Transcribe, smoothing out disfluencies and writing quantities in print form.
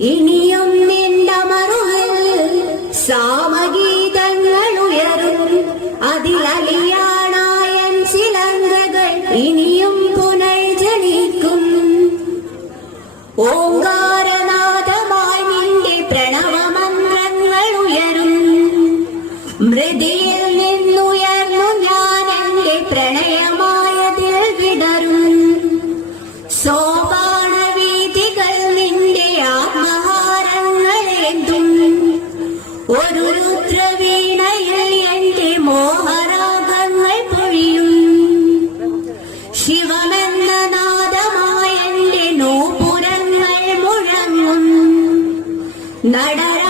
ഇനിയും നിന്നമറുകിൽ സാമഗീതങ്ങൾ ഉയരും, അതിലലിയാണായൻ ചിലങ്കകൾ ഇനിയും പുനർജനിക്കും. ഓങ്കാരനാഥമായി നിന്റെ പ്രണവമന്ത്രങ്ങൾ ഉയരും, മൃതിയിൽ നിന്നുയർന്നു ഞാൻ എന്റെ പ്രണയമായതിൽ വിടരും. സോപാനവീഥികൾ നിന്റെ ആത്മഹാരങ്ങളേന്തും, ഒരു രുദ്രവീണയിൽ എന്റെ മോഹരാഗങ്ങൾ പൊഴിയും. ശിവമെന്ന നാദമായ എന്റെ നൂപുരങ്ങൾ മുഴങ്ങും. നടര